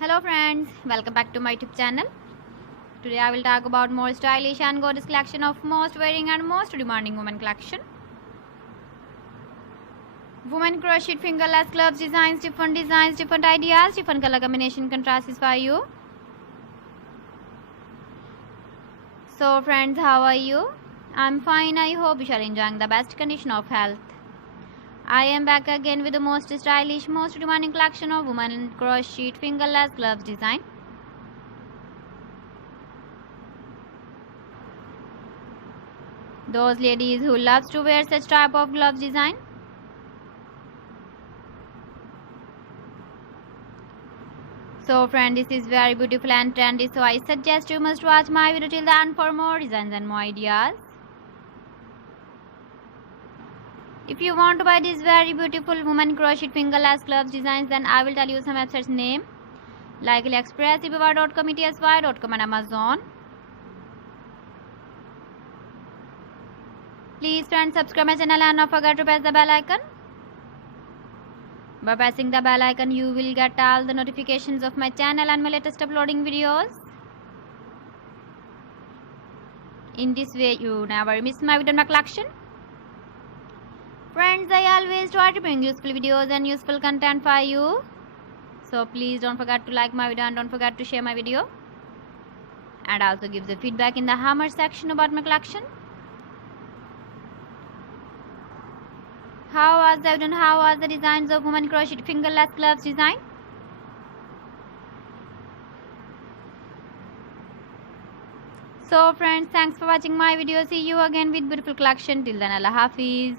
Hello friends, welcome back to my YouTube channel. Today I will talk about more stylish and gorgeous collection of most wearing and most demanding women collection. Women crocheted fingerless gloves designs, different ideas, different color combination contrasts for you. So friends, how are you? I'm fine. I hope you are enjoying the best condition of health. I am back again with the most stylish, most demanding collection of women crocheted fingerless gloves design. Those ladies who loves to wear such type of gloves design. So friend, this is very beautiful and trendy, so I suggest you must watch my video till the end for more designs and more ideas. If you want to buy these very beautiful women crocheted fingerless gloves designs, then I will tell you some websites name like AliExpress, eBay.com, ETSY.com and Amazon. Please friends, subscribe my channel and not forget to press the bell icon. By pressing the bell icon, you will get all the notifications of my channel and my latest uploading videos. In this way, you never miss my video in my collection. Friends, I always try to bring useful videos and useful content for you. So please don't forget to like my video and don't forget to share my video. And also give the feedback in the hammer section about my collection. How was the video and how was the designs of women crocheted fingerless gloves design? So friends, thanks for watching my video. See you again with beautiful collection. Till then, Allah Hafiz.